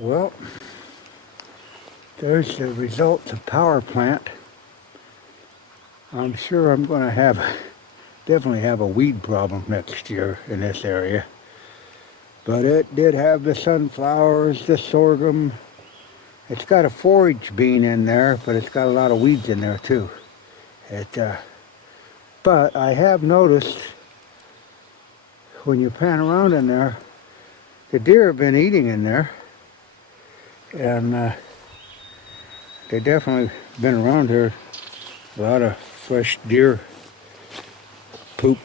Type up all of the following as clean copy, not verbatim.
Well, there's the results of power plant. I'm sure I'm going to definitely have a weed problem next year in this area. But it did have the sunflowers, the sorghum. It's got a forage bean in there, but it's got a lot of weeds in there too. But I have noticed when you pan around in there, the deer have been eating in there. And they definitely been around here. A lot of fresh deer poop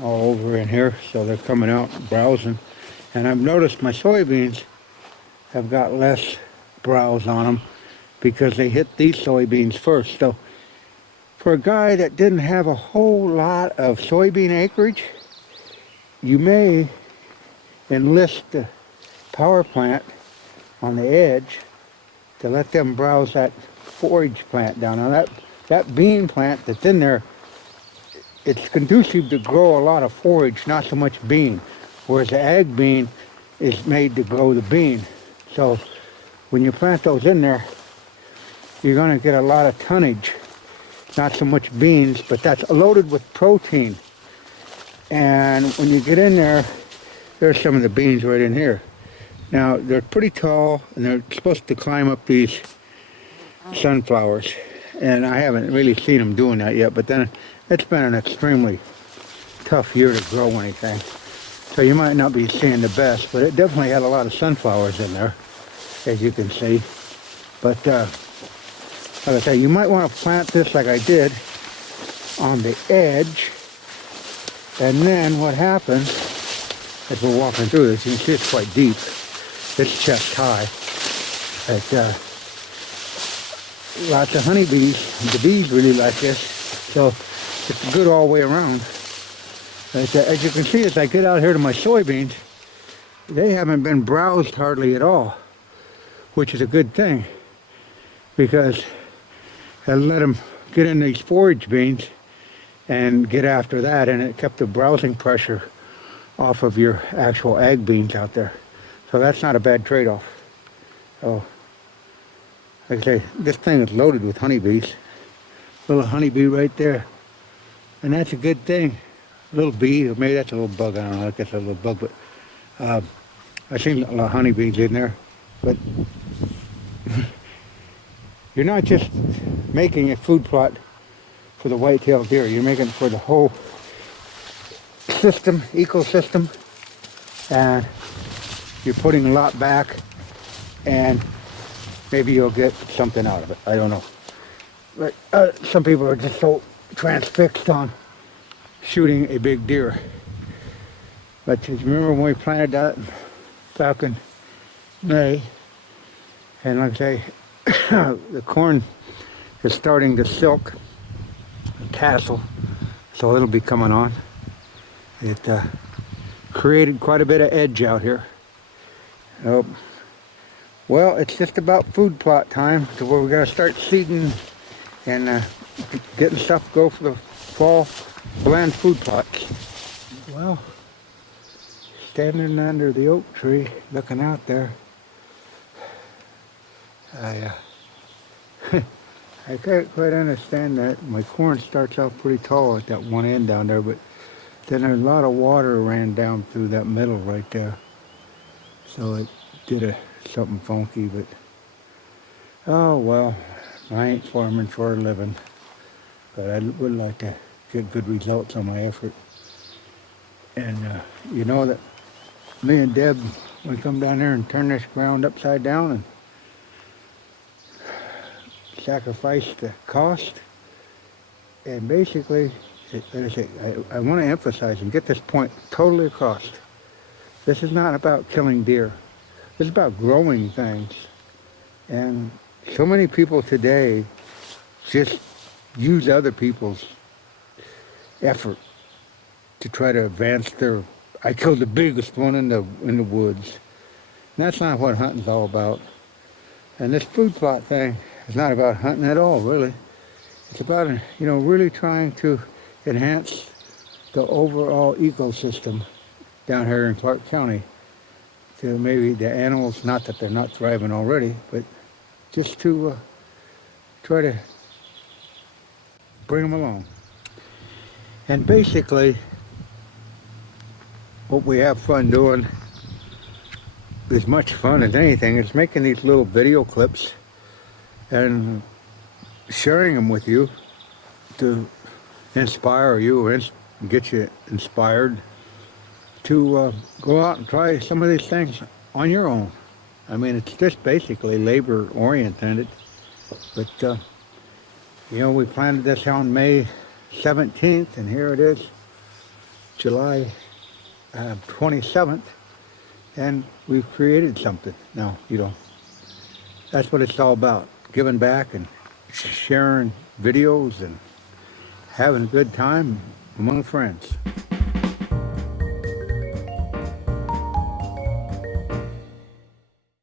all over in here, so they're coming out and browsing. And I've noticed my soybeans have got less browse on them because they hit these soybeans first. So for a guy that didn't have a whole lot of soybean acreage, you may enlist the power plant on the edge to let them browse that forage plant down. Now that bean plant that's in there, it's conducive to grow a lot of forage, not so much bean. Whereas the ag bean is made to grow the bean. So when you plant those in there, you're going to get a lot of tonnage. Not so much beans, but that's loaded with protein. And when you get in there, there's some of the beans right in here. Now, they're pretty tall, and they're supposed to climb up these sunflowers. And I haven't really seen them doing that yet, but then it's been an extremely tough year to grow anything. So you might not be seeing the best, but it definitely had a lot of sunflowers in there, as you can see. But like I say, you might want to plant this like I did on the edge. And then what happens, as we're walking through this, you can see it's quite deep. It's chest high. Lots of honeybees. The bees really like this. So it's good all the way around. As you can see, as I get out here to my soybeans, they haven't been browsed hardly at all, which is a good thing because I let them get in these forage beans and get after that, and it kept the browsing pressure off of your actual ag beans out there. So that's not a bad trade-off. So, like I say, this thing is loaded with honeybees. Little honeybee right there. And that's a good thing. A little bee, or maybe that's a little bug, I don't know, I guess a little bug, but I've seen a lot of honeybees in there. But you're not just making a food plot for the white-tailed deer, you're making it for the whole system, ecosystem, and you're putting a lot back, and maybe you'll get something out of it. I don't know. But some people are just so transfixed on shooting a big deer. But you remember when we planted that back in May, and like I say, the corn is starting to silk, tassel, so it'll be coming on. It created quite a bit of edge out here. Well, it's just about food plot time, to where we gotta start seeding and getting stuff to go for the fall bland food plots. Well, standing under the oak tree, looking out there, I can't quite understand that. My corn starts out pretty tall at that one end down there, but then a lot of water ran down through that middle right there. So it did something funky, but oh well, I ain't farming for a living. But I would like to get good results on my effort. And you know that me and Deb, we come down there and turn this ground upside down and sacrifice the cost. And basically, I want to emphasize and get this point totally across. This is not about killing deer. This is about growing things. And so many people today just use other people's effort to try to advance their, I killed the biggest one in the woods. And that's not what hunting's all about. And this food plot thing is not about hunting at all, really. It's about, really trying to enhance the overall ecosystem down here in Clark County to maybe the animals, not that they're not thriving already, but just to try to bring them along. And basically, what we have fun doing, as much fun as anything, is making these little video clips and sharing them with you to inspire you or get you inspired to go out and try some of these things on your own. I mean, it's just basically labor oriented, but you know, we planted this on May 17th, and here it is, July 27th, and we've created something. Now, you know, that's what it's all about, giving back and sharing videos and having a good time among friends.